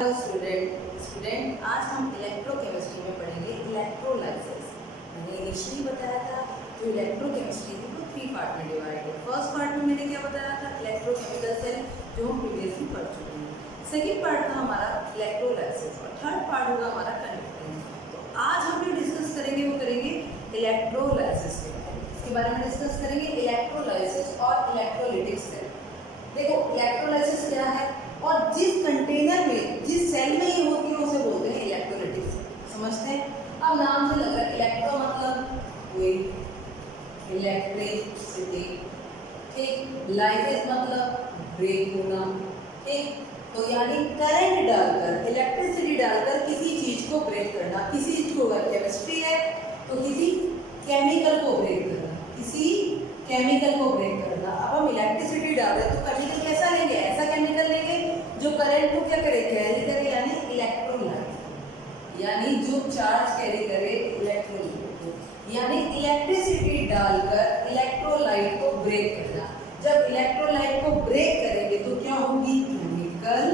Student आज हम electrochemistry में पढ़ेंगे इलेक्ट्रोलाइसिस। मैंने इनिशियली बताया था जो इलेक्ट्रोकेमिस्ट्री थी वो 3 पार्ट में डिवाइड है। फर्स्ट पार्ट में मैंने क्या बताया था, इलेक्ट्रोकेमिकल सेल, जो हम प्रीवियसली पढ़ चुके हैं। सेकेंड पार्ट था हमारा इलेक्ट्रोलाइसिस और थर्ड पार्ट होगा हमारा कंडक्टेंस। तो आज हम जो डिस्कस करेंगे वो करेंगे इलेक्ट्रोलाइसिस के बारे में। इसके बारे में डिस्कस करेंगे इलेक्ट्रोलाइसिस और इलेक्ट्रोलिटिक सेल। देखो इलेक्ट्रोलाइसिस क्या है और जिस कंटेनर में जिस सेल में ये होती है उसे बोलते हैं इलेक्ट्रोलिटिक सेल। समझते हैं? अब नाम से लग रहा है इलेक्ट्रो मतलब कोई इलेक्ट्रिसिटी, ठीक, लाइसिस मतलब ब्रेक होना, ठीक। तो यानी करंट डालकर इलेक्ट्रिसिटी डालकर किसी चीज को ब्रेक करना। किसी चीज को अगर केमिस्ट्री है तो किसी केमिकल को ब्रेक करना, किसी केमिकल को ब्रेक करना। अब हम इलेक्ट्रिसिटी डाल रहे हैं तो केमिकल कैसा लेंगे? ऐसा केमिकल लेंगे जो करंट को क्या करे, कैरी करे, यानी इलेक्ट्रोलाइट, यानी जो चार्ज कैरी करे इलेक्ट्रोलाइट को, यानी इलेक्ट्रिसिटी डालकर इलेक्ट्रोलाइट को ब्रेक करना। जब इलेक्ट्रोलाइट को ब्रेक करेंगे तो क्या होगी? Chemical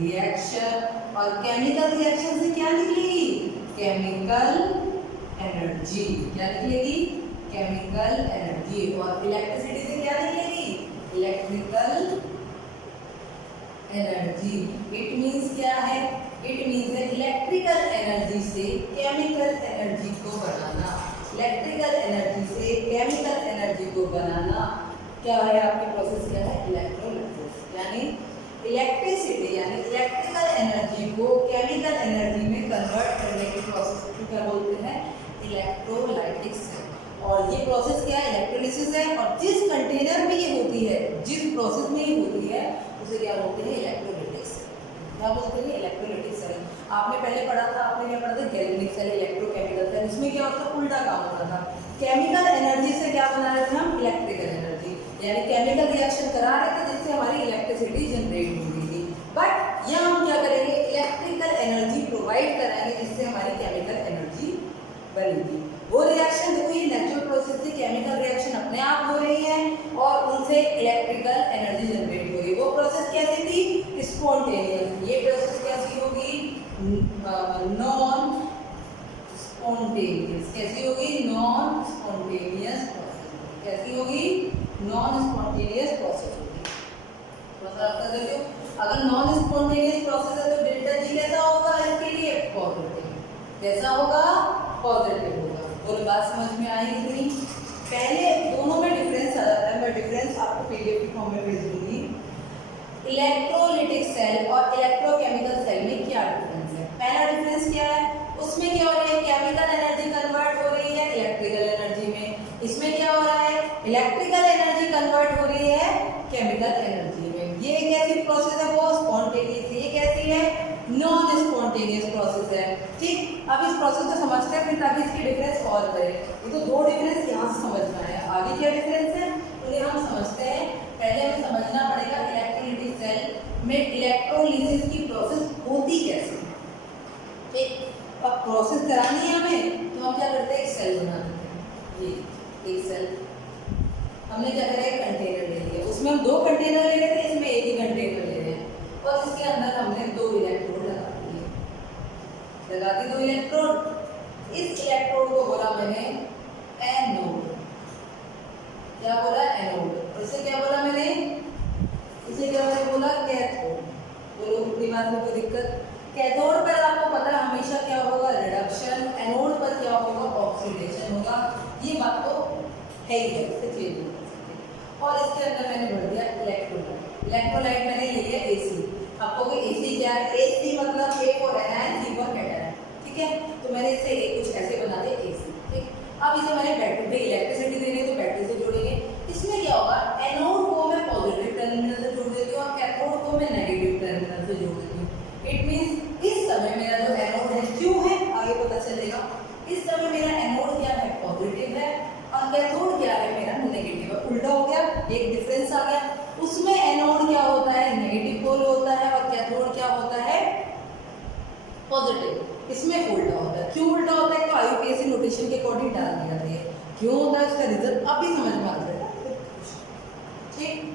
reaction. और केमिकल रिएक्शन से क्या निकलेगी? Chemical energy. क्या निकलेगी? Chemical energy. और इलेक्ट्रिसिटी से क्या निकलेगी? Electrical energy. इट मींस क्या है? इट मींस इलेक्ट्रिकल एनर्जी से केमिकल एनर्जी को बनाना। इलेक्ट्रिकल एनर्जी से केमिकल एनर्जी को बनाना क्या है? आपकी प्रोसेस क्या है? इलेक्ट्रोलाइसिस। यानी इलेक्ट्रिसिटी यानी इलेक्ट्रिकल एनर्जी को केमिकल एनर्जी में कन्वर्ट करने की प्रोसेस को क्या बोलते हैं? Electrolytic cell. और ये प्रोसेस क्या है? इलेक्ट्रोलिसिस है। और जिस कंटेनर में ये होती है, जिस प्रोसेस में ये होती है उसे क्या बोलते हैं? Electrolytic cell. क्या बोलते हैं? Electrolytic cell. आपने पहले पढ़ा था, आपने क्या पढ़ा था? Galvanic cell, electrochemical cell. इसमें क्या होता था? उल्टा काम होता था। केमिकल एनर्जी से क्या बना रहे थे हम? इलेक्ट्रिकल एनर्जी, यानी केमिकल रिएक्शन करा रहे थे जिससे हमारी इलेक्ट्रिसिटी जनरेट हो रही थी। बट यहाँ हम क्या करेंगे? इलेक्ट्रिकल एनर्जी प्रोवाइड कराएंगे जिससे हमारी केमिकल एनर्जी बनेगी। वो रिएक्शन देखो, ये नेचुरल प्रोसेस से केमिकल रिएक्शन अपने आप हो रही है और उनसे इलेक्ट्रिकल एनर्जी जनरेट हो रही है। वो प्रोसेस कैसी थी? स्पॉन्टेनियस। ये प्रोसेस कैसी होगी? Non spontaneous. कैसी होगी? Non spontaneous process. कैसी होगी? नॉन स्पॉन्टेनियस प्रोसेस होगी। अगर नॉन स्पॉन्टेनियस प्रोसेस है तो डेल्टा जी कैसा होगा? इसके लिए पॉजिटिव। कैसा होगा? पॉजिटिव होगा। बोलो बात समझ में आई कि नहीं? पहले दोनों में डिफरेंस आ जाता है। मैं डिफरेंस आपको पीडीएफ की फॉर्म में भेज दूंगी। इलेक्ट्रोलिटिक सेल और इलेक्ट्रोकेमिकल सेल में क्या डिफरेंस है? पहला डिफरेंस क्या है? उसमें क्या हो रही है? केमिकल एनर्जी कन्वर्ट हो रही है इलेक्ट्रिकल एनर्जी में। इसमें क्या हो रहा है? इलेक्ट्रिकल एनर्जी कन्वर्ट हो रही है केमिकल एनर्जी में। ये एक ऐसी प्रोसेस है वो स्पॉन्टेनियस। ये कैसी है? नॉन स्पॉन्टेनियस प्रोसेस है, ठीक। अब इस प्रोसेस को समझते हैं फिर ताकि इसकी डिफरेंस और करें। ये तो दो डिफरेंस यहाँ से समझना है। आगे क्या डिफरेंस है उन्हें हम समझते हैं। पहले हमें समझना पड़ेगा इलेक्ट्रोलिटिक सेल में इलेक्ट्रोलिसिस की प्रोसेस होती कैसे, ठीक। अब प्रोसेस करानी है हमें तो हम क्या करते हैं? एक सेल बना देते हैं। ये एक सेल हमने क्या करा? एक कंटेनर ले लिया। उसमें हम 2 कंटेनर ले रहे थे, इसमें एक ही कंटेनर ले रहे हैं और इसके अंदर हमने 2 इलेक्ट्रोड लगा दिए। 2 इलेक्ट्रोड। इस इलेक्ट्रोड को बोला मैंने एनोड। क्या बोला? एनोड। इसे क्या बोला मैंने? इसे क्या मैंने बोला? कैथोड। बोलो दिमाग में कोई दिक्कत? कैथोड पर आपको पता है हमेशा क्या होगा? रिडक्शन। एनोड पर क्या होगा? ऑक्सीडेशन होगा। ये बात तो है ही है, इससे चेंज नहीं कर सकते। और इसके अंदर मैंने भर दिया इलेक्ट्रोलाइट। इलेक्ट्रोलाइट मैंने ले लिया एसी। आपको एसी क्या है? एसी मतलब A for anion, C for cation, ठीक है। तो मैंने इससे कुछ ऐसे बना दिया एसी, ठीक। अब इसे मैंने बैटरी पे इलेक्ट्रिसिटी देनी है तो बैटरी से जोड़ेंगे। इसमें क्या होगा? एनोड को मैं पॉजिटिव टर्मिनल से जोड़ देती हूँ और कैथोड को मैं नेगेटिव टर्मिनल से जोड़ देती हूँ। इट मींस इस समय मेरा जो एनोड है क्यों है आगे पता चलेगा। इस समय मेरा एनोड क्या है? पॉजिटिव है और कैथोड क्या है? मेरा नेगेटिव है। उल्टा हो गया, एक डिफरेंस आ गया। उसमें एनोड क्या होता है? नेगेटिव पोल होता है और कैथोड क्या होता है? पॉजिटिव। इसमें उल्टा होता है। क्यों उल्टा होता है? तो आईयूपीएसी नोटेशन के अकॉर्डिंग डाल दिया है। क्यों होता है उसका रिजल्ट अभी समझ में आ जाएगा, ठीक।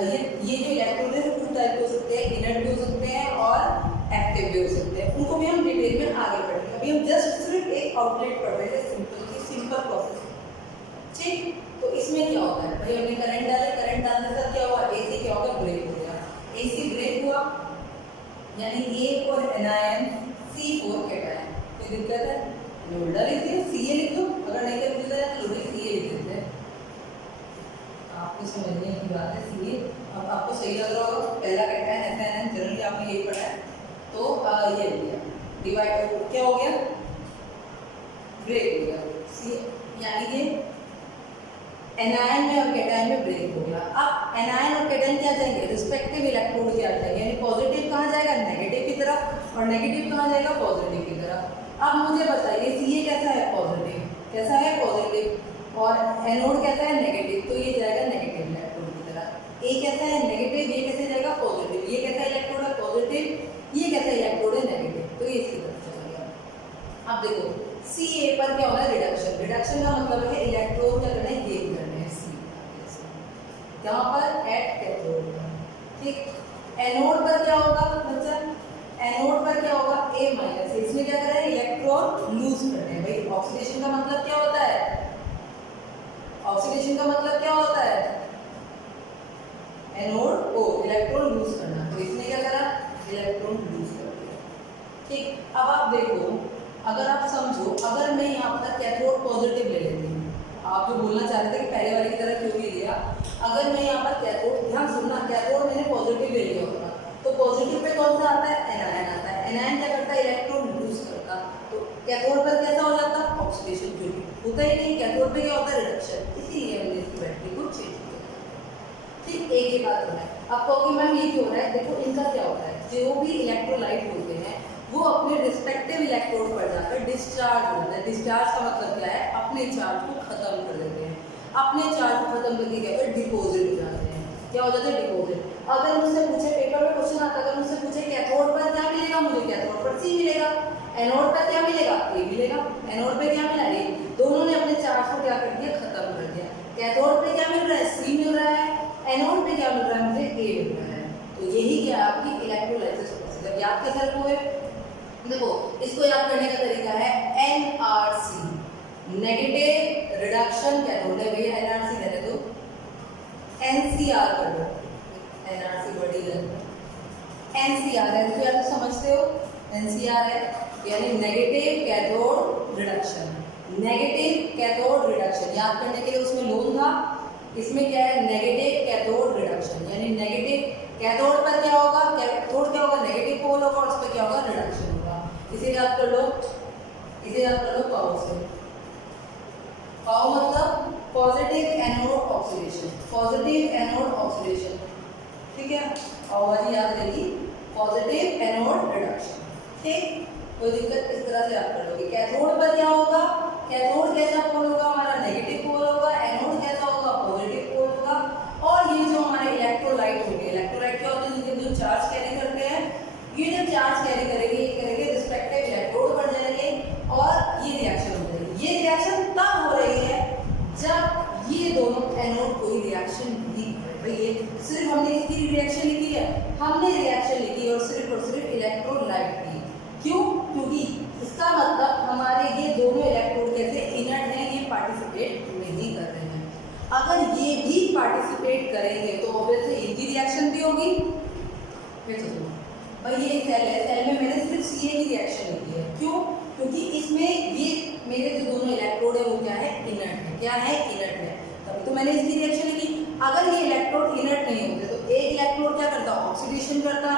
ये जो इलेक्ट्रोड है वो 2 टाइप हो सकते हैं, इनर्ट भी हो सकते हैं और एक्टिव भी हो सकते हैं, उनको भी हम डिटेल में आगे पढ़ेंगे। अभी हम जस्ट सिर्फ एक आउटलेट पढ़ रहे थे, सिंपल प्रोसेस। ठीक, तो इसमें क्या होता है भाई, हमने करंट डाला, करंट डालने से क्या हुआ, एसी क्या होगा, ब्रेक हो गया। एसी ब्रेक हुआ यानी ए और एनायन C4 कैटायन, कोई दिक्कत है? लोड डाल दीजिए, Ca लिख दो, अगर नहीं कर दिया तो लोड Ca लिख देते हैं, आपको समझने की बात है। Ca अब आपको सही लग रहा होगा, पहला कैटायन ऐसा है, जनरली आपने यही पढ़ा है। तो ये लिया डिवाइड, क्या हो गया, ब्रेक हो गया। सी यानी ये एनायन में और कैटायन में ब्रेक हो गया। अब एनायन और कैटायन क्या जाएंगे, रिस्पेक्टिव इलेक्ट्रोड क्या जाएंगे, यानी पॉजिटिव कहाँ जाएगा, नेगेटिव की तरफ, और नेगेटिव कहाँ जाएगा, पॉजिटिव की तरफ। अब मुझे बताइए Ca कैसा है, पॉजिटिव, कैसा है, पॉजिटिव, और एनोड कैसा है, नेगेटिव, तो ये जाएगा नेगेटिव इलेक्ट्रोड की तरफ। ए कैसा है, नेगेटिव, ये कैसे जाएगा, पॉजिटिव, ये कैसा इलेक्ट्रोड है, पॉजिटिव, ये कैसा इलेक्ट्रोड है, नेगेटिव, तो ये इसकी तरफ चला गया। अब देखो Ca पर क्या होना है, रिडक्शन। रिडक्शन का मतलब है इलेक्ट्रॉन क्या करना है, गेन करना है, C यहाँ पर एट कैथोड पर। ठीक, एनोड पर क्या होगा बच्चा, एनोड पर क्या होगा, A माइनस, इसमें क्या कर रहे हैं, इलेक्ट्रॉन लूज करने हैं। भाई ऑक्सीडेशन का मतलब क्या होता है, ऑक्सीडेशन का मतलब क्या होता है, एनोड को इलेक्ट्रॉन लूज करना, तो इसने क्या करा, इलेक्ट्रॉन लूज कर दिया। ठीक, अब आप देखो, अगर आप समझो, अगर मैं यहाँ पर कैथोड पॉजिटिव ले लेती हूँ, आप जो बोलना चाह रहे थे कि पहले वाली की तरह क्यों नहीं लिया, अगर मैं यहाँ पर कैथोड, ध्यान सुनना, कैथोड मैंने पॉजिटिव ले लिया होगा, तो पॉजिटिव पे कौन सा आता है, एनायन आता है। एनायन क्या करता है, इलेक्ट्रॉन लूज करता, तो कैथोड पर कैसा हो जाता, ऑक्सीडेशन, जो होता ही नहीं, कैथोड पे क्या होता है, रिडक्शन, इसीलिए हमने इसकी बैटरी को चेंज किया। ठीक, एक ही बात हो रहा है। अब कहोगे मैम ये क्यों हो रहा है, देखो इनका क्या होता है, जो भी इलेक्ट्रोलाइट होते हैं वो अपने रिस्पेक्टिव इलेक्ट्रोड पर जाकर डिस्चार्ज हो जाता है। डिस्चार्ज का मतलब क्या है, अपने चार्ज को खत्म कर देते हैं, अपने चार्ज को खत्म करके क्या होता है, डिपोजिट हो जाते हैं। क्या हो जाता है, डिपोजिट। अगर मुझसे पूछे, पेपर में क्वेश्चन आता है, अगर मुझसे पूछे कैथोड पर क्या मिलेगा, मुझे कैथोड पर C मिलेगा, एनोड पर क्या मिलेगा, A मिलेगा। एनोड पे क्या मिला, A, दोनों ने अपने चार्ज को क्या कर दिया, खत्म कर दिया। कैथोड पे क्या मिल रहा है, C मिल रहा है, एनोड पे क्या मिल रहा है, मुझे A मिल रहा है। तो यही क्या है आपकी इलेक्ट्रोलाइसिस प्रोसेस। याद कैसे रखोगे, देखो इसको याद करने का तरीका है NRC, नेगेटिव रिडक्शन कैथोड है भैया, NRC रहने दो, NCR कर दो, NRC बड़ी है, NCR है, तो यार तो समझते हो, NCR है यानी negative cathode reduction. Negative cathode reduction याद करने के लिए उसमें लोन था, इसमें क्या है, नेगेटिव कैथोड रिडक्शन, यानी नेगेटिव कैथोड पर क्या होगा, कैथोड क्या होगा, नेगेटिव पोल होगा, और उस पर क्या होगा, रिडक्शन होगा। इसे याद कर लो, इसे याद कर लो पाव से। पाव मतलब positive anode oxidation, positive anode oxidation, ठीक है, और याद रहेगी पॉजिटिव एनोड रिडक्शन। ठीक, कोई दिक्कत, इस तरह से याद कर लोगे। कैथोड पर क्या होगा, कैथोड कैसा पोल होगा, हमारा नेगेटिव पोल होगा, एनोड कैसा होगा, पॉजिटिव पोल होगा। और ये जो हमारे इलेक्ट्रोलाइट होंगे, इलेक्ट्रोलाइट क्या होते हैं, जो चार्ज कैरी करते हैं, ये जो चार्ज कैरी करेंगे, ये करेंगे रिस्पेक्टिव इलेक्ट्रोड पर जाएंगे और ये रिएक्शन हो जाएगी। ये रिएक्शन तब हो रही है जब ये दोनों एनोड कोई रिएक्शन नहीं कर रहे। ये सिर्फ हमने इसकी रिएक्शन लिखी है, हमने रिएक्शन लिखी और सिर्फ इलेक्ट्रोलाइट की। क्यों, क्योंकि इसका मतलब हमारे ये दोनों इलेक्ट्रोड कैसे इनर्ट हैं, ये पार्टिसिपेट नहीं कर रहे हैं। अगर ये भी पार्टिसिपेट करेंगे तो ऑब्वियसली इनकी रिएक्शन भी होगी। फिर सुनो भाई, ये सेल है, सेल में मैंने सिर्फ Ca की रिएक्शन लिखी है, क्यों, क्योंकि इसमें ये मेरे जो दोनों इलेक्ट्रोड है वो क्या है, इनर्ट है। क्या है, इनर्ट है, तभी तो मैंने इसकी रिएक्शन लिखी। अगर ये इलेक्ट्रोड इनर्ट नहीं होते तो एक इलेक्ट्रोड क्या करता, ऑक्सीडेशन करता,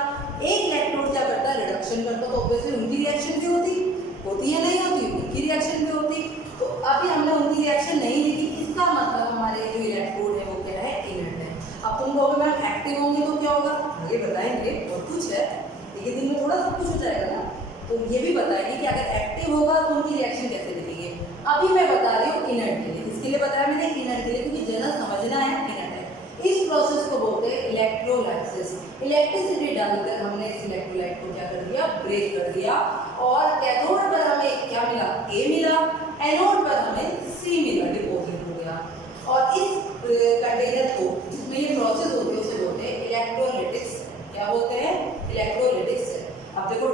एक इलेक्ट्रोड क्या करता, रिडक्शन करता, तो ऑब्वियसली उनकी रिएक्शन भी होती है, नहीं होती, उनकी रिएक्शन भी होती। तो अभी हमने उनकी रिएक्शन नहीं लिखी, इसका मतलब हमारे जो इलेक्ट्रोड है वो क्या है, इनर्ट है। अब तुम कहोगे मैम एक्टिव होंगे तो क्या होगा, आगे बताएंगे, बहुत कुछ है, एक दिन में थोड़ा सब कुछ हो जाएगा ना, तो ये भी बताएंगे कि अगर एक्टिव होगा तो उनकी रिएक्शन कैसे लिखेंगे। अभी मैं बता रही हूँ इनर्ट के लिए, इसके लिए बताया मैंने इनर्ट के लिए, क्योंकि जनरल समझना है इनर्ट है। इस प्रोसेस को बोलते हैं इलेक्ट्रोलाइसिस। इलेक्ट्रिसिटी डालकर हमने इस इलेक्ट्रोलाइट को क्या कर दिया, ब्रेक कर दिया, और कैथोड पर हमें क्या मिला, A मिला, एनोड पर हमें C मिला, डिपोजिट हो गया। और इस कंटेनर को जिसमें ये प्रोसेस होती है उसे बोलते हैं इलेक्ट्रोलिटिक्स। क्या बोलते हैं, इलेक्ट्रोलिटिक्स। अब देखो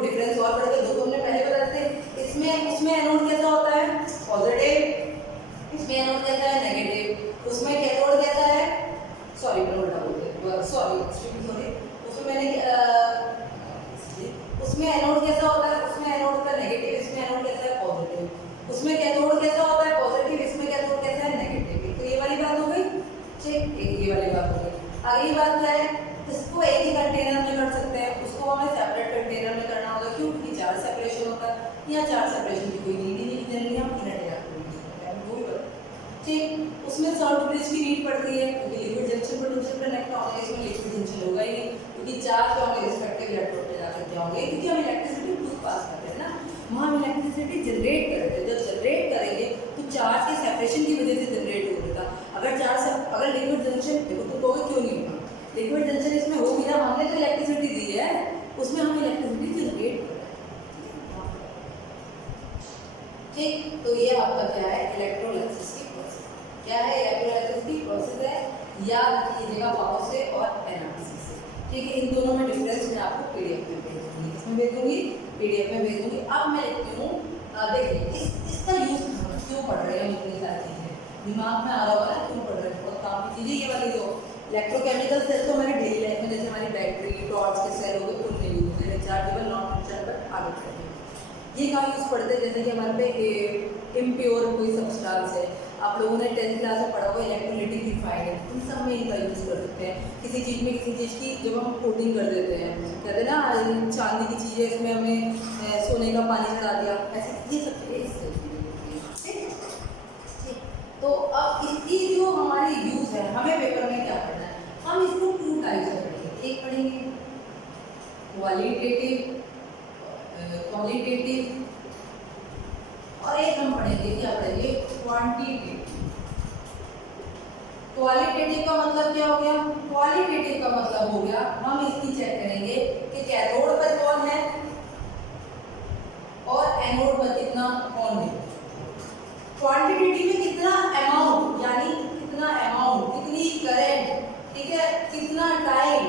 उसमें सॉल्ट ब्रिज की नीड पड़ती है क्योंकि लिक्विड जंक्शन पोटेंशियल कनेक्ट होगा, इसमें लिक्विड जंक्शन होगा ही नहीं क्योंकि चार्ज क्या होंगे रिस्पेक्टिव इलेक्ट्रोड पे जाकर क्या होंगे, क्योंकि हम इलेक्ट्रिसिटी खुद पास कर रहे हैं ना, वहाँ हम इलेक्ट्रिसिटी जनरेट कर रहे थे। जब जनरेट करेंगे तो चार्ज के सेपरेशन की वजह से जनरेट हो रहा था। अगर लिक्विड जंक्शन देखो तो कहोगे क्यों नहीं होगा, लिक्विड जंक्शन इसमें हो गया, हमने तो इलेक्ट्रिसिटी दी है, उसमें हम इलेक्ट्रिसिटी जनरेट कर रहे हैं। ठीक, तो ये आपका क्या है इलेक्ट्रोलाइसिस की प्रोसेस। क्या है इलेक्ट्रोलाइसिस की प्रोसेस है, याद कीजिएगा पावर से और एनालिसिस से। ठीक है, इन दोनों में डिफरेंस मैं आपको पीडीएफ में भेज दूंगी, किसमें भेज दूंगी, पीडीएफ में भेज दूंगी। अब मैं लिखती हूँ, देखिए इसका यूज क्यों पढ़ रहे हैं, इतनी सारी चीजें दिमाग में आ रहा होगा ना क्यों पढ़ रहे हैं, बहुत काम की चीजें। ये वाली जो इलेक्ट्रोकेमिकल सेल तो हमारे डेली लाइफ में जैसे हमारी बैटरी टॉर्च के सेल हो गए उनमें यूज होते हैं, रिचार्जेबल नॉन रिचार्जेबल आगे चलते हैं। ये कहाँ यूज पढ़ते हैं, जैसे कि हमारे पे इम्प्योर कोई सब्सटेंस है, आप लोगों ने 10th क्लास में पढ़ा हुआ इलेक्ट्रोलाइटिक रिफाइंड, उन सब में इनका यूज कर सकते हैं। किसी चीज़ में किसी चीज़ की जब हम कोटिंग कर देते हैं, कहते हैं ना चांदी की चीज़ है इसमें हमने सोने का पानी चढ़ा दिया, ऐसे ये सब चीज़ें। तो अब इसकी जो हमारी यूज है, हमें पेपर में क्या पढ़ना है, हम इसको 2 टाइप से पढ़ेंगे। एक पढ़ेंगे क्वालिटेटिव और एक हम पढ़ेंगे क्या पढ़ेंगे क्वांटिटेटिव। क्वालिटेटिव का मतलब क्या हो गया, क्वालिटेटिव का मतलब हो गया हम इसकी चेक करेंगे कि कैथोड पर कौन है और एनोड पर कितना कौन है। क्वांटिटेटिव में कितना अमाउंट, यानी कितना अमाउंट, कितनी करंट, ठीक है, कितना टाइम,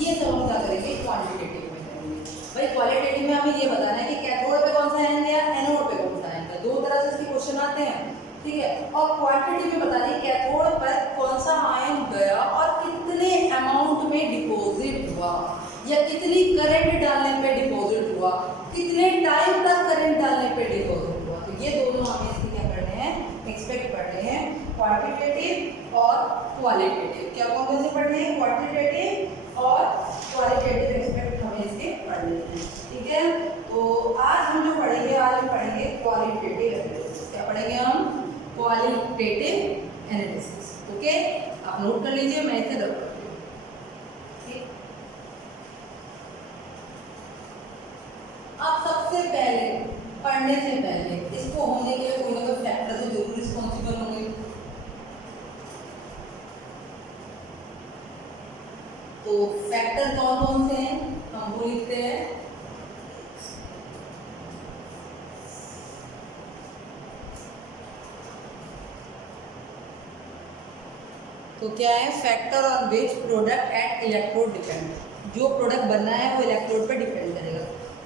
ये सब हम क्या करेंगे क्वांटिटेटिव में करेंगे। भाई क्वालिटेटिव में हमें ये बताना है कि कैथोड पे कौन सा आयन गया, एनोड पे कौन सा आयन गया, 2 तरह से इसके क्वेश्चन आते हैं, ठीक है। और क्वांटिटी में बताना है कैथोड पर कौन सा आयन गया और कितने अमाउंट में डिपॉजिट हुआ, या कितनी करंट डालने पे डिपॉजिट हुआ, कितने टाइम तक करंट डालने पे डिपॉजिट हुआ। तो ये दोनों हमें इसके क्या करने हैं, एक्सपेक्ट करने हैं, क्वांटिटेटिव और क्वालिटेटिव। क्या कौन से पढ़ने हैं, क्वांटिटेटिव और क्वालिटेटिव एक्सपेक्ट हमें इसके पढ़ने हैं, ठीक है। तो आज हम जो पढ़ेंगे, आज हम पढ़ेंगे क्वालिटेटिव एनालिसिस। क्या पढ़ेंगे हम, क्वालिटेटिव एनालिसिस, ओके। आप नोट कर लीजिए, मैं इसे रख करती हूँ, ठीक। अब सबसे पहले पढ़ने से पहले इसको होने के लिए कोई ना कोई फैक्टर तो जरूर रिस्पॉन्सिबल होंगे। तो फैक्टर कौन कौन से हैं हम वो लिखते हैं। तो क्या है, factor on which product at electrode depend, जो प्रोडक्ट बनना है वो इलेक्ट्रोड पर डिपेंड करेगा।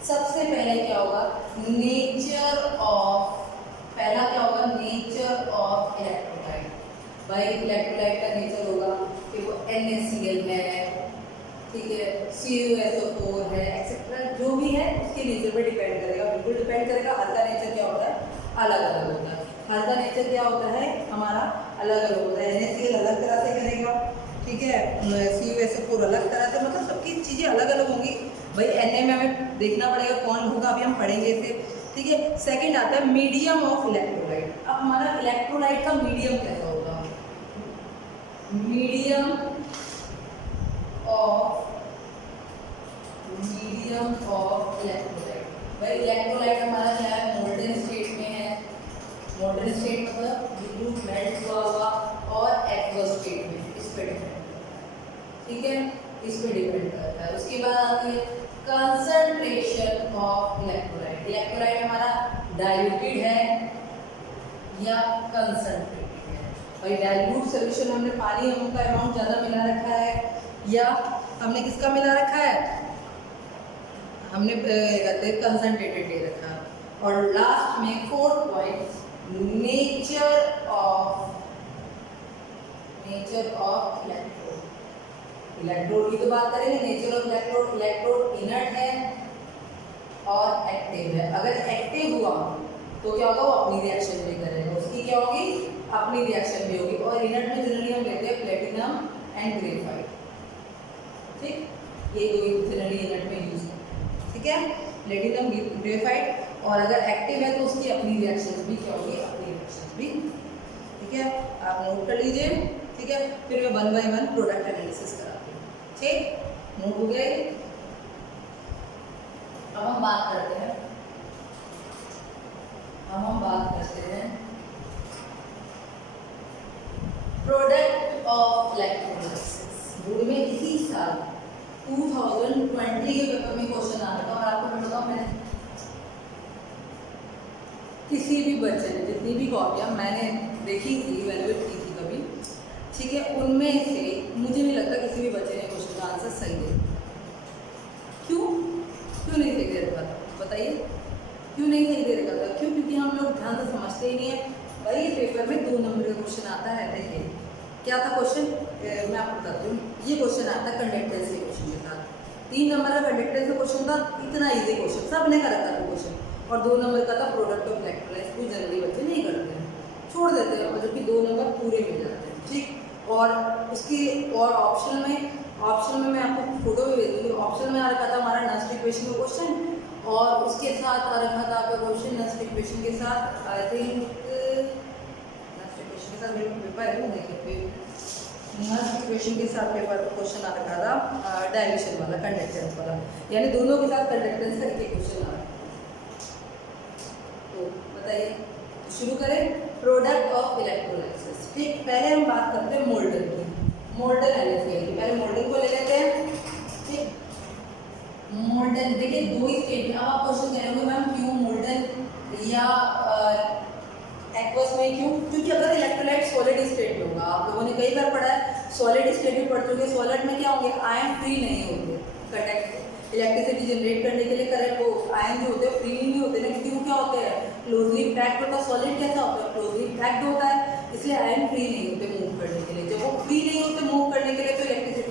सबसे पहले क्या होगा, नेचर ऑफ, पहला क्या होगा, नेचर ऑफ इलेक्ट्रोलाइट। भाई इलेक्ट्रोलाइट का नेचर होगा कि वो NaCl है, ठीक है, CuSO4 है, एक्सेट्रा जो भी है उसके नेचर पर डिपेंड करेगा, बिल्कुल डिपेंड करेगा। हर का नेचर क्या होता है, अलग अलग होता है। हर का नेचर क्या होता है हमारा, अलग अलग होता है। NaCl अलग तरह से करेगा, ठीक है, CuSO4 अलग तरह से, मतलब सबकी चीज़ें अलग अलग होंगी। भाई Na में हमें देखना पड़ेगा कौन होगा, अभी हम पढ़ेंगे इसे, ठीक है। सेकंड आता है मीडियम ऑफ इलेक्ट्रोलाइट। अब हमारा इलेक्ट्रोलाइट का मीडियम कैसा होगा, मीडियम ऑफ इलेक्ट्रोलाइट। भाई इलेक्ट्रोलाइट हमारा क्या है, मोल्डन स्टेट में है। मोल्डन स्टेट मतलब बिल्कुल मेल्ट हुआ हुआ, और एक्वस स्टेट में, इस पे डिपेंड करता है, ठीक है, इस पे डिपेंड करता है। उसके बाद आती है कंसंट्रेशन ऑफ इलेक्ट्रोलाइट। इलेक्ट्रोलाइट हमारा डाइल्यूटेड है या कंसंट्रेटेड है। भाई डाइल्यूट सोल्यूशन हमने पानी का अमाउंट ज़्यादा मिला रखा है, या हमने किसका मिला रखा है, हमने कंसंट्रेटेड ले रखा है। और लास्ट में 4th point, nature of electrode. Electrode की तो बात करेंगे, nature of electrode. Electrode inert है और एक्टिव है। अगर एक्टिव हुआ तो क्या होगा, वो अपनी रिएक्शन भी करेगा, उसकी क्या होगी, अपनी रिएक्शन भी होगी। और इनर्ट में जनरली हम लेते हैं प्लेटिनम एंड ग्रेफाइट, ठीक, ये दो जनरली इनर्ट में यूज है, ठीक है, प्लेटिनम ग्रेफाइट। और अगर एक्टिव है तो उसकी अपनी रिएक्शन भी क्या होगी, अपनी रिएक्शन भी, ठीक है। आप कर लीजिए, ठीक है। फिर मैं 1 बाय 1 प्रोडक्ट एनालिसिस कराती हूँ, ठीक। नोट हो गया ये। अब हम बात करते हैं प्रोडक्ट ऑफ इलेक्ट्रोलाइसिस। बोर्ड में इसी साल 2020 के पेपर में क्वेश्चन आया था। और आपको मैं बताऊँ, मैंने किसी भी बच्चे ने जितनी भी कॉपियाँ मैंने देखी थी, इवैल्यूएट की थी कभी, ठीक है, उनमें से मुझे नहीं लगता किसी भी बच्चे ने क्वेश्चन का आंसर सही दे। क्यों नहीं सही दे रखा था, बताइए क्यों नहीं सही दे रखा था? क्यों? क्योंकि हम लोग ध्यान से समझते ही नहीं है। भाई पेपर में 2 नंबर का क्वेश्चन आता है। देखिए क्या था क्वेश्चन, मैं आपको बताती हूँ। ये क्वेश्चन आता है कंडक्टेंस के क्वेश्चन के साथ। 3 नंबर का कंडक्टेंस का क्वेश्चन था, इतना इजी क्वेश्चन, सबने कर रखा था क्वेश्चन। और 2 नंबर का था प्रोडक्ट ऑफ इलेक्ट्रोलाइट्स। कुछ जनरली बच्चे नहीं करते हैं, छोड़ देते हैं, और जबकि 2 नंबर पूरे मिल जाते हैं, ठीक। और उसकी और ऑप्शन में मैं आपको फोटो भी भेज दूँगी। ऑप्शन में आ रखा था हमारा नस्ट इक्वेशन का क्वेश्चन, और उसके साथ आ रखा था आपका क्वेश्चन नस्ट इक्वेशन के साथ, आई थिंक नस्ट इक्वेशन के साथ मेरे पेपर है ना, देखिए नस्ट इक्वेशन के साथ पेपर क्वेश्चन आ रखा था डायल्यूशन वाला, कंडक्टेंस वाला, यानी दोनों के साथ कंडक्टेंस का एक क्वेश्चन आ रहा है। तो बताइए, शुरू करें। प्रोडक्ट ऑफ इलेक्ट्रोलाइसिस, ठीक। पहले हम बात करते हैं मोल्डन की, मोल्डन एनएसएल की। पहले मोल्डन को ले लेते हैं, ठीक। मोल्डन देखिए 2 स्टेट। अब आप क्वेश्चन कह रहे हो मैम क्यों मोल्डन या एक्वस में, क्यों? क्योंकि अगर इलेक्ट्रोलाइट सॉलिड स्टेट में होगा, आप लोगों ने कई बार पढ़ा है, सॉलिड स्टेट में पढ़ चुके। सॉलिड में क्या होंगे, आयन फ्री नहीं होंगे। कंडक्ट इलेक्ट्रिसिटी जनरेट करने के लिए करंट, वो आयन जो होते हैं फ्री नहीं होते ना, क्योंकि वो क्या होते हैं, क्लोजली पैक्ड होता है। सॉलिड कैसा होता है, क्लोजली पैक्ड होता है, इसलिए आयन फ्री नहीं होते मूव करने के लिए। जब वो फ्री नहीं होते मूव करने के लिए, तो इलेक्ट्रिसिटी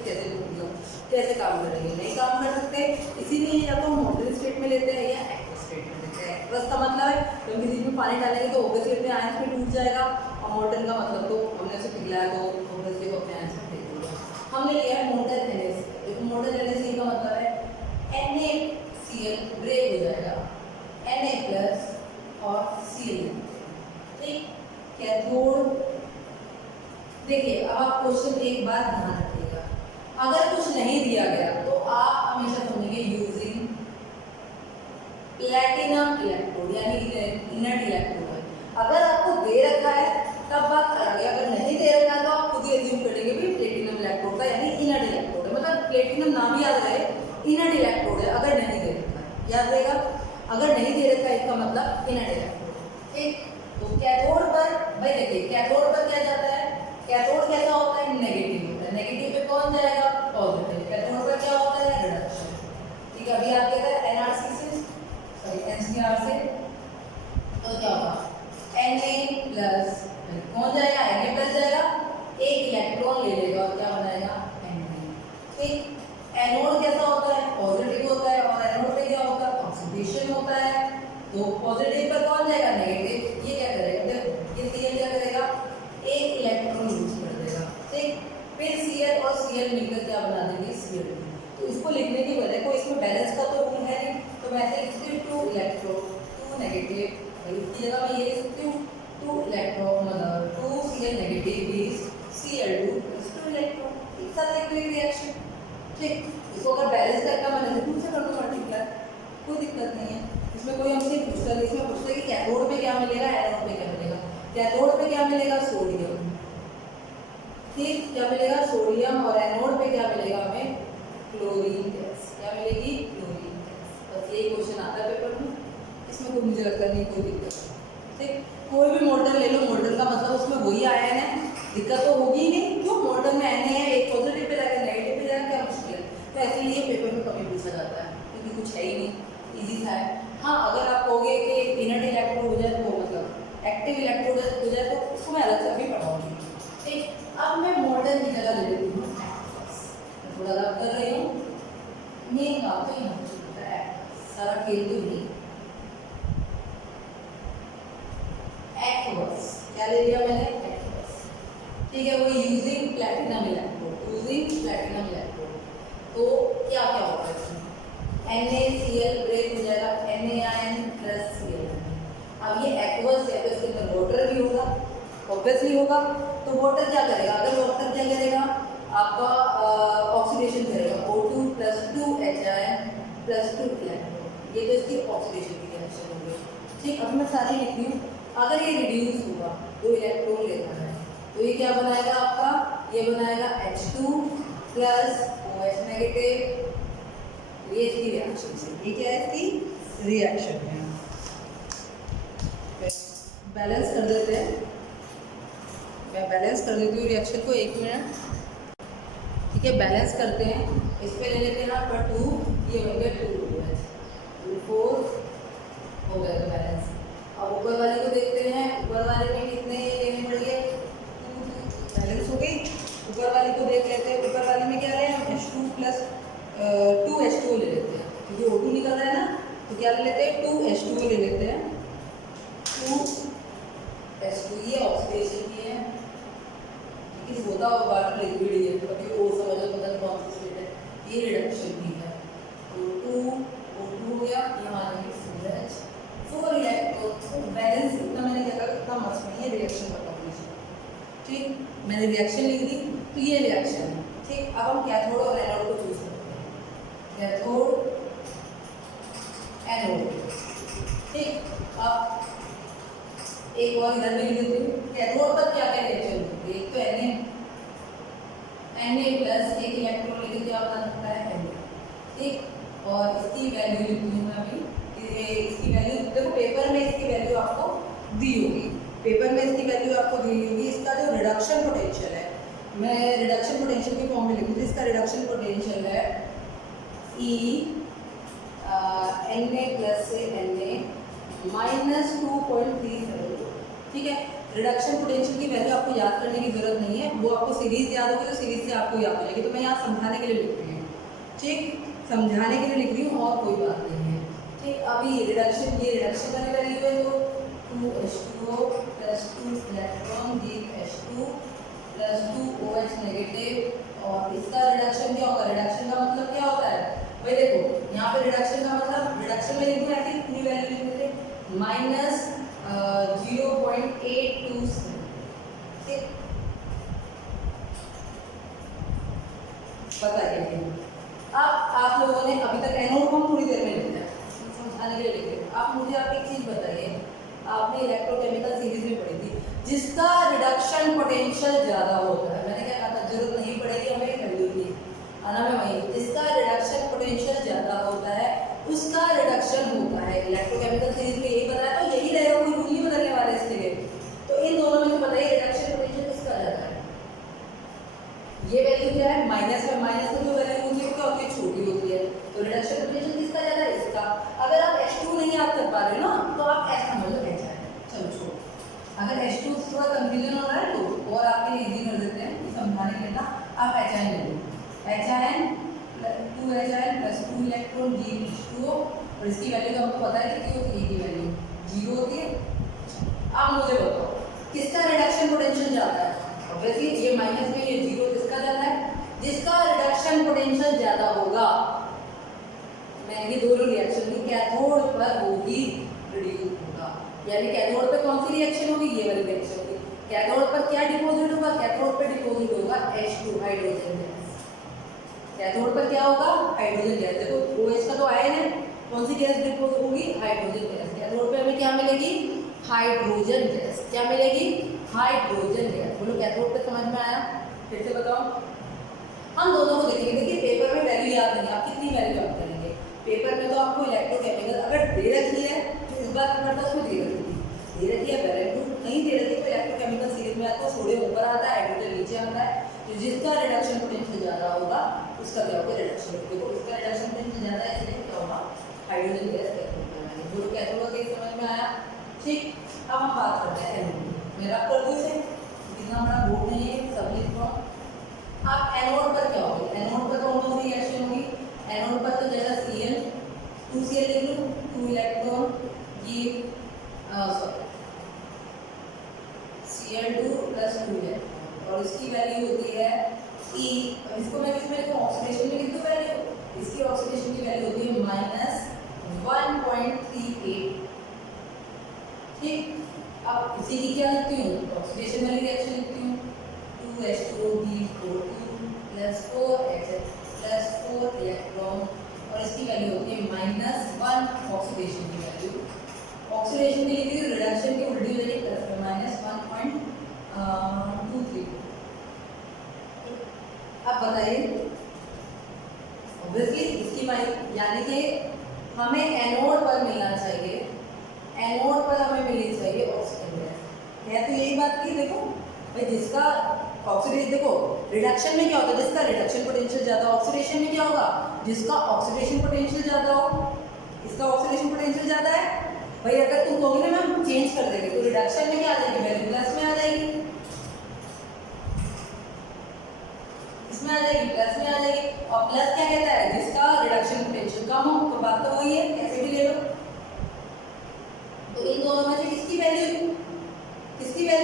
कैसे काम करेंगे, नहीं काम कर सकते। इसीलिए या तो हम मोल्डन स्टेट में लेते हैं या एक्वस स्टेट में लेते हैं। एक्वस का मतलब है तो हम किसी में पानी डालेंगे तो ऑब्वियसली अपने आयंस में टूट जाएगा, और मोल्डन का मतलब तो हमने उसे पिघलाया तो ऑब्वियसली वो अपने आयंस में फेंक देगा। हमने लिया है मोल्डन NaCl। मोल्डन NaCl का मतलब है NaCl ब्रेक हो जाएगा, Na+ और Cl, ठीक। कैथोड, देखिए अब आप क्वेश्चन एक बार ध्यान रखिएगा, अगर कुछ नहीं दिया गया तो आप हमेशा समझेंगे यूजिंग प्लैटिनम इलेक्ट्रोड, यानी इनर्ट इलेक्ट्रोड। अगर आपको दे रखा है तब बात अलग है, अगर नहीं दे रखा है तो आप खुद ही एज्यूम करेंगे भी प्लेटिनम इलेक्ट्रोड का, यानी इनर्ट इलेक्ट्रोड है। मतलब प्लेटिनम नाम ही याद रहे, इनर्ट इलेक्ट्रोड है। अगर नहीं दे रखा है, याद रहेगा, अगर नहीं दे रखा है इसका मतलब इनर्ट इलेक्ट्रोड, ठीक। तो कैथोड पर भाई देखिए, कैथोड पर क्या जाता है, कैथोड कैसा होता है, नेगेटिव होता है। नेगेटिव पे कौन जाएगा, पॉजिटिव। कैथोड पर क्या होता है, रिडक्शन, ठीक है। अभी आप कहते हैं NRC से, सॉरी NCR से, तो क्या होगा Na+, कौन जाएगा, Na+ जाएगा, एक इलेक्ट्रॉन ले लेगा और क्या बनाएगा, Na, ठीक। एनोड कैसा होता है, पॉजिटिव होता है, और एनोड पे क्या होता है, ऑक्सीडेशन होता है। तो पॉजिटिव पर कौन जाएगा, नेगेटिव। ये क्या करेगा, देखो ये Cl क्या करेगा, एक इलेक्ट्रॉन लूज कर देगा, ठीक। फिर Cl और Cl मिलकर क्या बना देंगे, Cl। तो इसको लिखने की वजह, कोई इसमें बैलेंस का तो रूल है नहीं, तो मैं ऐसे लिखती हूँ 2 इलेक्ट्रॉन 2 नेगेटिव, इसकी जगह मैं ये लिख सकती हूँ 2 इलेक्ट्रॉन मतलब 2 Cl negative is Cl2 + 2 electron, एक साथ एक रिएक्शन, ठीक। इसको अगर बैलेंस करना मैंने 2 से कर दो मल्टीप्लाई, कोई दिक्कत नहीं है इसमें। कोई हमसे पूछता है, इसमें पूछता है कि कैथोड पे क्या मिलेगा, एनोड पे क्या मिलेगा। कैथोड पे क्या मिलेगा, सोडियम, ठीक, क्या मिलेगा, सोडियम। और एनोड पे क्या मिलेगा हमें, क्लोरीन गैस, क्या मिलेगी, क्लोरीन गैस। बस यही क्वेश्चन आता है पेपर में, इसमें कोई मुझे लगता नहीं कोई दिक्कत, ठीक। कोई भी मोल्डन ले लो, मोल्डन का मतलब उसमें वही आयन है, दिक्कत तो होगी ही नहीं। क्यों, मोल्डन में Na है, एक पॉजिटिव पे जाकर नेगेटिव पे जाकर क्या मुश्किल है। तो ऐसे लिए पेपर में कभी पूछा जाता है, क्योंकि कुछ है ही नहीं, ईजी था। हाँ, अगर आप कहोगे कि इनर्ट इलेक्ट्रोड हो जाए तो मतलब एक्टिव इलेक्ट्रोड हो जाए तो उसको मैं अलग से भी पढ़ाऊंगी, ठीक। अब मैं मोल्डन की जगह ले लेती हूँ एक्वस, थोड़ा अलग कर रही हूँ, मेन काम तो यहाँ पे होता है, सारा खेल तो नहीं। एक्वस क्या ले लिया मैंने, एक्वस, ठीक है। वो using platinum electrode, using platinum electrode. तो क्या क्या होता है इसमें, NaCl ब्रेक हो जाएगा, Na+ Cl। अब ये एक्वस है तो इसके अंदर वाटर भी होगा, ऑब्वियसली होगा। तो वाटर क्या करेगा, अगर वाटर क्या करेगा आपका ऑक्सीडेशन करेगा O2 + 2Hi + 2 इलेक्ट्रॉन, ये तो इसकी ऑक्सीडेशन की रिएक्शन होगी। ठीक, अब मैं सारी लिख रही हूँ। अगर ये रिड्यूस हुआ 2 इलेक्ट्रॉन लेता है तो ये क्या बनाएगा आपका, ये बनाएगा H2 + OH नेगेटिव। ये इसकी रिएक्शन से, ये क्या है इसकी रिएक्शन है। बैलेंस कर देते हैं, मैं बैलेंस कर देती हूँ रिएक्शन को, 1 मिनट। ठीक है, बैलेंस करते हैं। इस पे ले लेते हैं आप 2, ये हो गया 2 4 हो गया बैलेंस। अब ऊपर वाले को देखते हैं, ऊपर वाले में कितने लेने पड़ेंगे, बैलेंस हो गई। ऊपर वाले को देख लेते हैं, ऊपर वाले में क्या ले हम H2 + 2H2 ले लेते हैं, क्योंकि O2 निकल रहा है ना, तो क्या ले लेते हैं 2H2 ले लेते हैं। 2H2 ये ऑक्सीडेशन की है, लेकिन होता हुआ वाटर लिक्विड ही है, कभी O समझो पता नहीं कौन सी स्टेट है, ये रिडक्शन की है। O2 हो गया, यहाँ आ जाएगी 4 इलेक्ट्रॉन। बैलेंस इतना मैंने क्या कहा, इतना मस्त नहीं है, रिएक्शन बता दीजिए। ठीक, मैंने रिएक्शन लिख दी, तो ये रिएक्शन है। ठीक, अब हम कैथोड और एनोड को चूज करते हैं, कैथोड एनोड। ठीक, अब एक और इधर भी लिख देती हूँ, कैथोड पर क्या क्या रिएक्शन होती है। एक तो Na प्लस एक इलेक्ट्रॉन लेके क्या बना सकता है Na। ठीक, और इसकी वैल्यू लिखती हूँ मैं अभी, इसकी वैल्यू देखो, पेपर में इसकी वैल्यू आपको दी होगी, पेपर में इसकी वैल्यू आपको दी होगी। इसका जो रिडक्शन पोटेंशियल है, मैं रिडक्शन पोटेंशियल के फॉर्म में लिखूँगी। इसका रिडक्शन पोटेंशियल है E Na प्लस से Na -2.37। ठीक है, रिडक्शन पोटेंशियल की वैल्यू आपको याद करने की जरूरत नहीं है, वो आपको सीरीज याद होगी तो सीरीज से आपको याद हो जाएगी। तो मैं यहाँ समझाने के लिए लिख रही हूँ। ठीक, समझाने के लिए लिख रही हूँ, और कोई बात नहीं है। ठीक, अभी रिडक्शन, ये रिडक्शन वाली वैल्यू है, तो 2H2O + 2 electron give H2 + 2 OH negative. और इसका रिडक्शन क्या होगा, रिडक्शन का मतलब क्या होता है भाई, देखो यहाँ पे रिडक्शन का मतलब, रिडक्शन में लिखूँ ऐसी पूरी वैल्यू लिख देते -0.827। ठीक, बताइए। अब आप लोगों ने अभी तक एनोड को हम थोड़ी देर में लिखा है, समझाने के लिए लिख रहे हैं। आप मुझे आप एक चीज बताइए, आपने इलेक्ट्रोकेमिकल सीरीज में पढ़ी थी, जिसका रिडक्शन पोटेंशियल ज्यादा होता है, मैंने क्या कहा था, जरूरत नहीं पड़ेगी हमें वैल्यू की, आना में वही, जिसका रिडक्शन पोटेंशियल ज्यादा होता है उसका रिडक्शन होता है। इलेक्ट्रोकेमिकल सीरीज में यही बताया, तो यही रहेगा, कोई रूल नहीं बदलने वाले इसके लिए। तो इन दोनों में से बताइए रिडक्शन पोटेंशियल किसका ज्यादा है। ये वैल्यू क्या है, माइनस में, माइनस में जो वैल्यू होती है क्या होती है, छोटी होती है, तो रिडक्शन पोटेंशियल किसका ज्यादा है, इसका। अगर आप H2 नहीं याद कर पा रहे हो ना, तो आप ऐसा समझ लो H है, चलो छोड़ो। अगर H2 थोड़ा कंफ्यूजन हो रहा है तो और आपके लिए इजी कर देते हैं समझाने के लिए ना, आप HN ले लो, HN 2Hi + 2 electron give H2O, और इसकी वैल्यू तो हमको पता है कितनी होती है, की वैल्यू 0 होती है। अब मुझे बताओ किसका रिडक्शन पोटेंशियल ज्यादा है, ऑब्वियसली ये माइनस में, ये 0, किसका ज्यादा है, जिसका रिडक्शन पोटेंशियल ज्यादा होगा। मैं ये दोनों रिएक्शन की कैथोड पर होगी, रिड्यूस होगा, यानी कैथोड पे कौन सी रिएक्शन होगी, ये वाली रिएक्शन होगी। कैथोड पर क्या डिपॉजिट होगा, कैथोड पे डिपॉजिट होगा H2 हाइड्रोजन गैस। कैथोड पर क्या होगा, हाइड्रोजन गैस। देखो OH का तो आयन है, कौन सी गैस डिपॉजिट होगी, हाइड्रोजन गैस। कैथोड पे हमें क्या मिलेगी, हाइड्रोजन गैस। क्या मिलेगी, हाइड्रोजन गैस। बोलो कैथोड पे समझ में आया, फिर से बताओ। हम दोनों को देखेंगे, देखिए पेपर में वैल्यू याद नहीं, आप कितनी वैल्यू याद करेंगे। पेपर में तो आपको इलेक्ट्रोकेमिकल अगर दे रखी है तो इस बार पेपर तो उसमें दे रखी थी, दे रखी है वैल्यू, नहीं दे रखी तो इलेक्ट्रोकेमिकल सीरीज में आपको सोडियम ऊपर आता है, हाइड्रोजन नीचे आता है। तो जिसका रिडक्शन पोटेंशियल ज्यादा होगा उसका क्या होगा, रिडक्शन। देखो इसका रिडक्शन पोटेंशियल ज्यादा है, इसलिए क्या होगा, हाइड्रोजन गैस कैथोड बनाएंगे। जो कैथोड का केस समझ में आया। ठीक, अब हम बात करते हैं एनोड। मेरा कर दो इसे, इतना बड़ा बोर्ड नहीं है, सब लिख लो। अब एनोड पर क्या होगी, एनोड पर कौन कौन सी रिएक्शन होगी, एनोड पर तो जैसा Cl 2Cl लिख लो, 2 इलेक्ट्रॉन गिव Cl2 + 2 इलेक्ट्रॉन, और इसकी वैल्यू होती है E। अब इसको मैं किसमें लिखूं, ऑक्सीडेशन में लिख दूं वैल्यू, इसकी ऑक्सीडेशन की वैल्यू होती है -1.38। ठीक, अब इसी की क्या लिखती हूँ, ऑक्सीडेशन है तो यही बात की। देखो भाई जिसका ऑक्सीडेशन, देखो रिडक्शन में क्या होता है, जिसका रिडक्शन पोटेंशियल ज़्यादा, ऑक्सीडेशन में क्या होगा, जिसका ऑक्सीडेशन पोटेंशियल ज़्यादा हो, इसका ऑक्सीडेशन पोटेंशियल ज़्यादा है। भाई अगर तुम कहोगे ना मैम चेंज कर देंगे तो रिडक्शन में क्या आ जाएगी, वैल्यू प्लस में आ जाएगी, इसमें आ जाएगी, प्लस में आ जाएगी। और प्लस क्या कहता है, जिसका रिडक्शन पोटेंशियल कम हो, तो बात तो वही है, कैसे भी ले लो। तो इन दोनों में से किसकी वैल्यू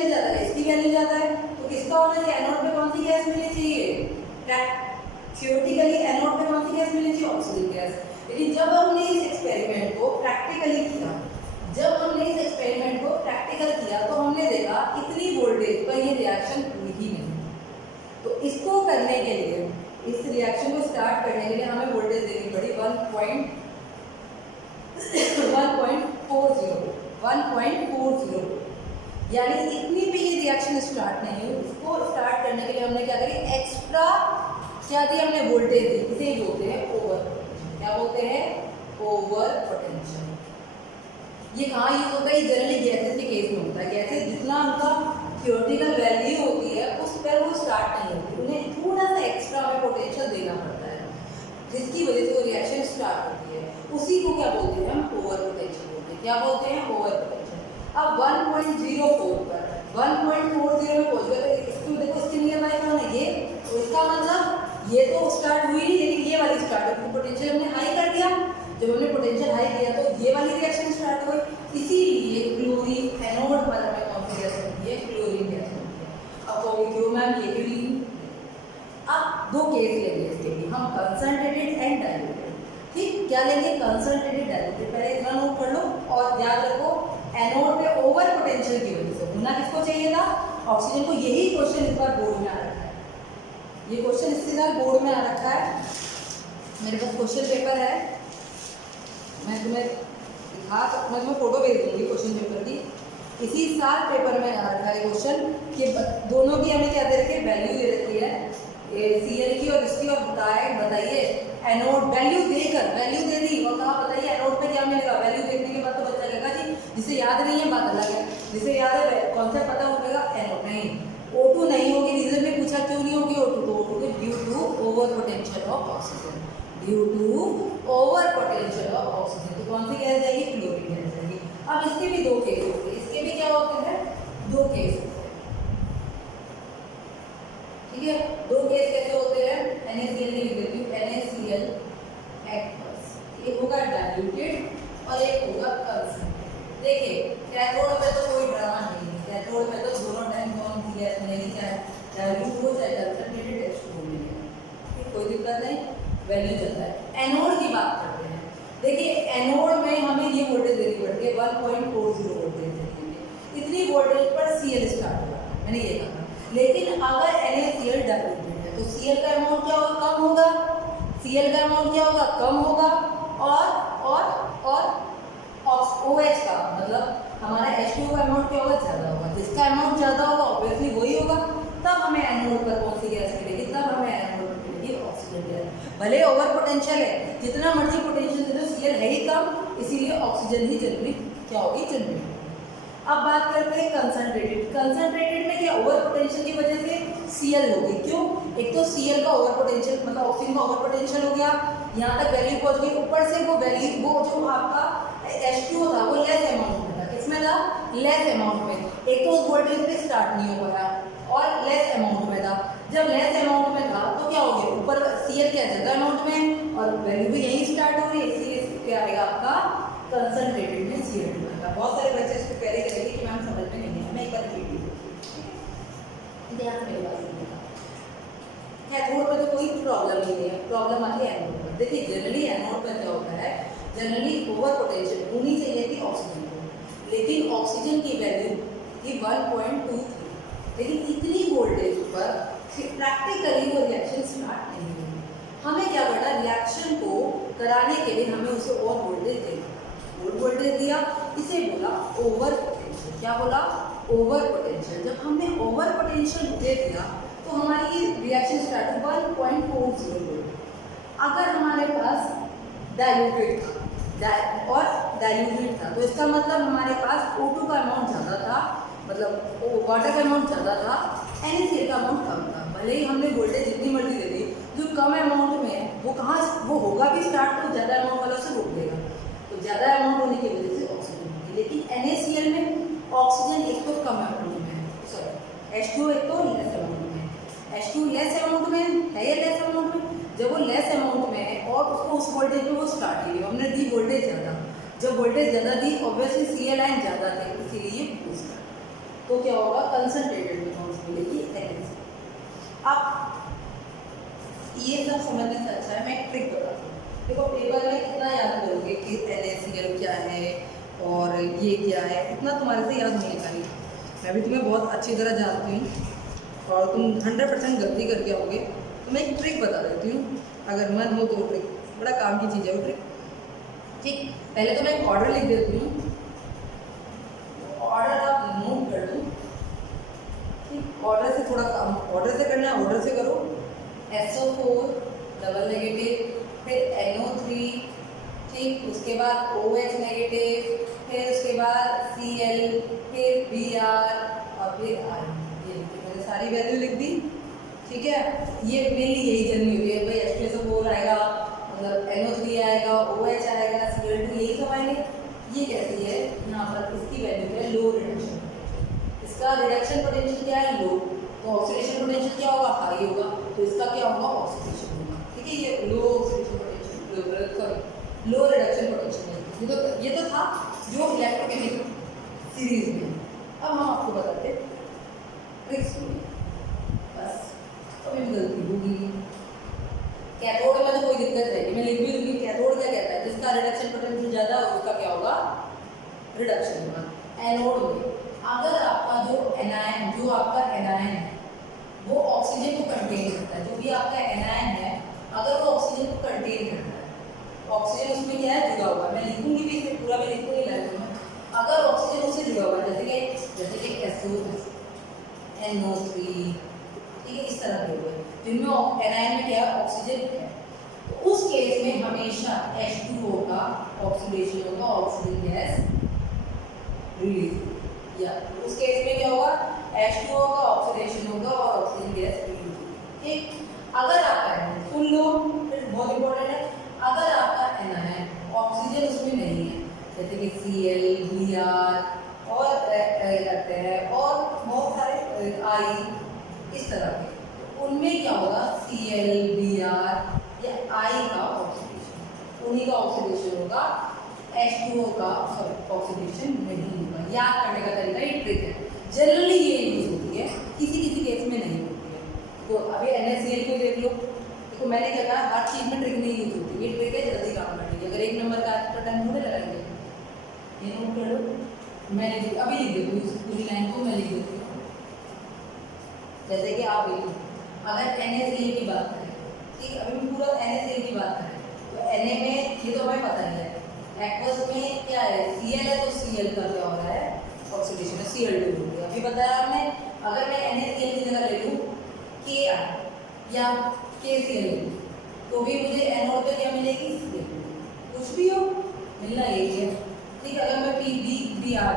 ज़्यादा है, इसकी वैल्यू ज़्यादा है, तो किसका होना चाहिए, एनोड पे कौन सी गैस मिलनी चाहिए, थियोरेटिकली एनोड पे कौन सी गैस मिलनी चाहिए, ऑक्सीजन गैस। लेकिन जब हमने इस एक्सपेरिमेंट को प्रैक्टिकली किया, तो हमने देखा इतनी वोल्टेज पर ये रिएक्शन हुई ही नहीं। तो इसको करने के लिए, इस रिएक्शन को स्टार्ट करने के लिए हमें वोल्टेज देनी पड़ी 1.40, यानी इतनी भी ये रिएक्शन स्टार्ट नहीं हुई। इसको स्टार्ट करने के लिए हमने क्या करी, एक्स्ट्रा क्या दी, हमने वोल्टेज दी। इसे ही बोलते हैं ओवर पोटेंशियल। क्या बोलते हैं, ओवर पोटेंशियल। ये कहाँ यूज होता है, जनरली गैसेस के केस में होता है। गैसेस जितना उनका थियोरेटिकल वैल्यू होती है उस पर वो स्टार्ट नहीं होती, उन्हें थोड़ा सा एक्स्ट्रा हमें पोटेंशियल देना पड़ता है, जिसकी वजह से वो रिएक्शन स्टार्ट होती है। उसी को क्या बोलते हैं, हम ओवर पोटेंशियल बोलते हैं। क्या बोलते हैं, ओवर पोटेंशियल। अब 1.04 पर 1.40 में पहुंच गए, तो इसको देखो, इसके नियर बाय कौन है, ये। तो इसका मतलब ये तो स्टार्ट हुई नहीं, लेकिन ये वाली स्टार्ट हुई, पोटेंशियल हमने हाई कर दिया। जब हमने पोटेंशियल हाई किया तो ये वाली रिएक्शन स्टार्ट हुई। इसीलिए क्लोरीन एनोड पर हमें कौन सी गैस मिलती है, क्लोरीन गैस मिलती है। अब कहोगे क्यों मैम, ये क्लोरीन। अब दो केस लेंगे इसके लिए हम, कंसंट्रेटेड एंड डाइल्यूटेड। ठीक, क्या लेंगे, कंसंट्रेटेड डाइल्यूटेड। पहले इतना नोट कर लो और याद रखो, एनोड पे ओवर पोटेंशियल की वजह से होना किसको चाहिए था, ऑक्सीजन को। यही क्वेश्चन इस बार बोर्ड में आ रखा है, ये क्वेश्चन इससे बार बोर्ड में आ रखा है। मेरे पास क्वेश्चन पेपर है, मैं तुम्हें फोटो भेज दूंगी क्वेश्चन पेपर की। इसी साल पेपर में आ रखा है क्वेश्चन कि दोनों की हमें क्या दे रखी है, वैल्यू दे रखी है, सीएल की और इसकी। और बताइए एनोड वैल्यू देकर, वैल्यू दे दी और कहा बताइए एनोड पे क्या मिलेगा। वैल्यू देखने के बाद तो बच्चा कहेगा जी, जिसे याद नहीं है बात अलग है, जिसे याद है कॉन्सेप्ट पता होगा, एनोड नहीं, O2 नहीं होगी। रीजन में पूछा क्यों नहीं होगी O2, तो O2 due to over potential of oxygen, due to over potential of oxygen. तो कौन सी गैस जाएगी, क्लोरीन गैस जाएगी। अब इसके भी दो केस होते हैं, इसके भी क्या होते हैं, दो केस होते हैं। ठीक है, दो केस कैसे होते हैं, NaCl की लिख देती हूँ, NaCl एक्वस, एक होगा डाइल्यूटेड और एक होगा कंसंट्रेटेड। देखिए कैथोड पे तो कोई ड्रामा नहीं है, कैथोड पे तो दोनों टाइम कौन सी गैस मिलेगी, चाहे डाइल्यूट हो चाहे कंसंट्रेटेड H2O मिलेगा, कोई दिक्कत नहीं, वैल्यू चलता है। एनोड की बात करते हैं। देखिए एनोड में हमें ये वोल्टेज देनी पड़ती है 1.40 वोल्टेज देनी है। इतनी वोल्टेज पर Cl स्टार्ट होगा, मैंने ये कहा। लेकिन अगर NaCl डाइल्यूटेड है तो Cl का अमाउंट क्या होगा, कम होगा। Cl का अमाउंट क्या होगा, कम होगा। और OH का मतलब हमारा H2O का अमाउंट क्या होगा, ज़्यादा होगा। जिसका अमाउंट ज़्यादा होगा ऑब्वियसली वही होगा, तब हमें एनोड पर कौन सी गैस मिलेगी, तब हमें एनोड पर मिलेगी ऑक्सीजन गैस। भले ओवर पोटेंशियल है, जितना मर्जी पोटेंशियल दे दो, Cl है ही कम, इसीलिए ऑक्सीजन ही जनरेट क्या होगी, जनरेट होगी। अब बात करते हैं कंसंट्रेटेड। कंसंट्रेटेड में क्या, ओवर पोटेंशियल की वजह से Cl हो गई। क्यों, एक तो Cl का ओवर पोटेंशियल मतलब ऑक्सीजन का ओवर पोटेंशियल हो गया, यहाँ तक वैल्यू पहुंच गई। ऊपर से वो वैल्यू, वो जो आपका H2O था वो लेस अमाउंट में था। किसमें था, लेस अमाउंट में। एक तो उस वोल्टेज पे स्टार्ट नहीं हो पाया और लेस अमाउंट में था। जब लेस अमाउंट में था तो क्या हो गया, ऊपर Cl क्या ज़्यादा अमाउंट में और वैल्यू भी यही स्टार्ट हो रही है, इसीलिए क्या आएगा आपका कंसंट्रेटेड में Cl2 आएगा। बहुत सारे बच्चे इसको कैरी करेंगे कि मैम समझ में नहीं है, मैं एक बार रिपीट करती हूँ, ध्यान से मेरी बात सुनिएगा। कैथोड में तो कोई प्रॉब्लम ही नहीं है, प्रॉब्लम आती है एनोड पर। देखिए जनरली एनोड पर क्या होता है, जनरली ओवर पोटेंशियल होनी चाहिए थी ऑक्सीजन को, लेकिन ऑक्सीजन की वैल्यू थी 1.23, लेकिन इतनी वोल्टेज पर प्रैक्टिकली वो रिएक्शन स्टार्ट नहीं हुई। हमें क्या करना, रिएक्शन को कराने के लिए हमें उसे और वोल्टेज देना, और वोल्टेज दिया, इसे बोला ओवर पोटेंशियल। क्या बोला, ओवर पोटेंशियल। जब हमने ओवर पोटेंशियल दे दिया तो हमारी ये रिएक्शन स्टार्ट हुई 1.40 वोल्ट। अगर हमारे पास डाइल्यूटेड था और डाइल्यूटेड था तो इसका मतलब हमारे पास O2 का अमाउंट ज़्यादा था मतलब वाटर का अमाउंट ज़्यादा था, NaCl का अमाउंट कम था। भले ही हमने वोल्टेज जितनी मर्जी दे दी, जो कम अमाउंट में है वो कहाँ वो होगा भी स्टार्ट, तो ज़्यादा अमाउंट वाला उसे रोक देगा, तो ज़्यादा अमाउंट होने की वजह से ऑक्सीजन होगी। लेकिन NaCl में ऑक्सीजन एक तो कम अमाउंट में है, सॉरी H2 एक तो लेस अमाउंट में है। H2 लेस अमाउंट में है या लेस अमाउंट में, जब वो लेस अमाउंट में है और उसको उस वोल्टेज पे वो स्टार्ट की, हमने दी वोल्टेज ज़्यादा, जब वोल्टेज ज़्यादा दी ऑब्वियसली Cl आयन ज़्यादा थे, इसीलिए बूस्ट, तो क्या होगा कंसंट्रेटेड अमाउंट मिलेगी NaCl। अब ये सब समझने से अच्छा है मैं एक ट्रिक बताता हूँ। देखो पेपर में कितना याद करोगे कि NaCl क्या है और ये क्या है, इतना तुम्हारे से याद नहीं निकालेगी। मैं भी तुम्हें बहुत अच्छी तरह जानती हूँ और तुम 100% गलती करके आओगे, तो मैं एक ट्रिक बता देती हूँ, अगर मन हो तो ट्रिक बड़ा काम की चीज़ है वो ट्रिक। ठीक, पहले तो मैं एक ऑर्डर लिख देती हूँ, ऑर्डर आप नोट कर दो। ठीक, ऑर्डर से थोड़ा काम ऑर्डर से करना है, ऑर्डर से करो। SO4 डबल नेगेटिव, फिर NO3, ठीक, उसके बाद OH नेगेटिव, फिर उसके बाद Cl, फिर Br और फिर R। ये मैंने सारी वैल्यू लिख दी। ठीक है, ये मेनली यही जर्नी हुई है भाई, H2SO4 आएगा, मतलब NO3 आएगा, OH आएगा, Cl2, यही सब आएंगे। ये कैसी है, यहाँ पर इसकी वैल्यू है लो रिडक्शन, इसका रिडक्शन पोटेंशियल क्या है लो, तो ऑक्सीडेशन पोटेंशियल क्या होगा हाई होगा, तो इसका क्या होगा ऑक्सीडेशन होगा। ठीक है, ये लो ऑक्सीडेशन पोटेंशियल, सॉरी लो रिडक्शन पोटेंशियल, ये तो था जो इलेक्ट्रोकेमिकल सीरीज में। अब हम आपको बताते ट्रिक्स में, बस कभी भी गलती होगी। कैथोड में तो कोई दिक्कत नहीं, मैं लिख भी दूंगी कैथोड क्या कहता है, जिसका रिडक्शन पोटेंशियल ज़्यादा है उसका क्या होगा रिडक्शन होगा। एनोड में अगर आपका जो एनायन, जो आपका एनायन है वो ऑक्सीजन को कंटेन करता है, जो भी आपका एनायन है अगर वो ऑक्सीजन को कंटेन करता है, ऑक्सीजन उसमें क्या है जुड़ा हुआ है, मैं लिखूंगी भी इसे पूरा भी लिखूंगी लाइन में, अगर ऑक्सीजन उससे जुड़ा हुआ है जैसे कि SO, NO3, ठीक है, इस तरह के हुए जिनमें एनायन में क्या है ऑक्सीजन है, तो उस केस में हमेशा H2O का ऑक्सीडेशन होगा, ऑक्सीजन गैस रिलीज, या उस केस में क्या होगा H2O का ऑक्सीडेशन होगा और ऑक्सीजन गैस रिलीज होगी। ठीक, अगर आपका एनायन फुल लो, फिर बहुत इंपॉर्टेंट है, अगर आपका एनायन ऑक्सीजन उसमें नहीं है जैसे कि Cl, Br और लगते हैं और बहुत सारे I इस तरह के, उनमें क्या होगा Cl, Br या I का ऑक्सीडेशन, उन्हीं का ऑक्सीडेशन होगा, H2O का ऑक्सीडेशन नहीं होगा। याद करने का तरीका ये ट्रिक है, जनरली ये यूज होती है, किसी किसी केस में नहीं होती है। तो अभी NaCl को देख लो, देखो मैंने क्या कहा हर चीज़ में ट्रिक नहीं यूज होती, ये ट्रिक है जल्दी काम करने की। अगर एक नंबर का तो टाइम थोड़े लगाएंगे, ये नोट कर लो, मैं अभी लिख देती हूँ पूरी लाइन को, मैं लिख देती हूँ जैसे कि आप लिखो, अगर NaCl की बात करें, ठीक, अभी हम पूरा NaCl की बात करें तो Na में ये तो हमें पता ही है, एक्वस में क्या है Cl है, तो Cl का क्या हो रहा है ऑक्सीडेशन है, Cl2 हो गया। अभी बताया हमने, अगर मैं NaCl की जगह ले लूँ Ki या KCl तो भी मुझे एनोड पे क्या मिलेगी Cl, कुछ भी हो मिलना यही है। ठीक, अगर मैं PbBr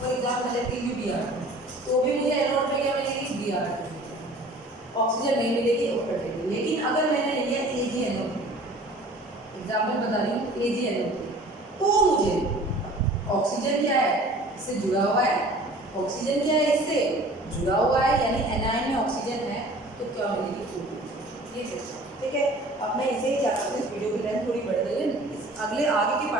फॉर एग्जाम्पल है PbBr तो भी मुझे एनोड पे क्या मिलेगी Br, ऑक्सीजन नहीं मिलेगी ऊपर देगी। लेकिन अगर मैंने लिया AgNO, एग्जाम्पल बता रही हूँ AgNO, तो मुझे ऑक्सीजन क्या है इससे जुड़ा हुआ है, ऑक्सीजन क्या है इससे जुड़ा हुआ है, यानी एनायन में ऑक्सीजन है तो क्या मिलेगी O2, ये ठीक है। अब मैं इसे ही चाहता हूँ, इस वीडियो की लेंथ थोड़ी बढ़ गई है, अगले आगे की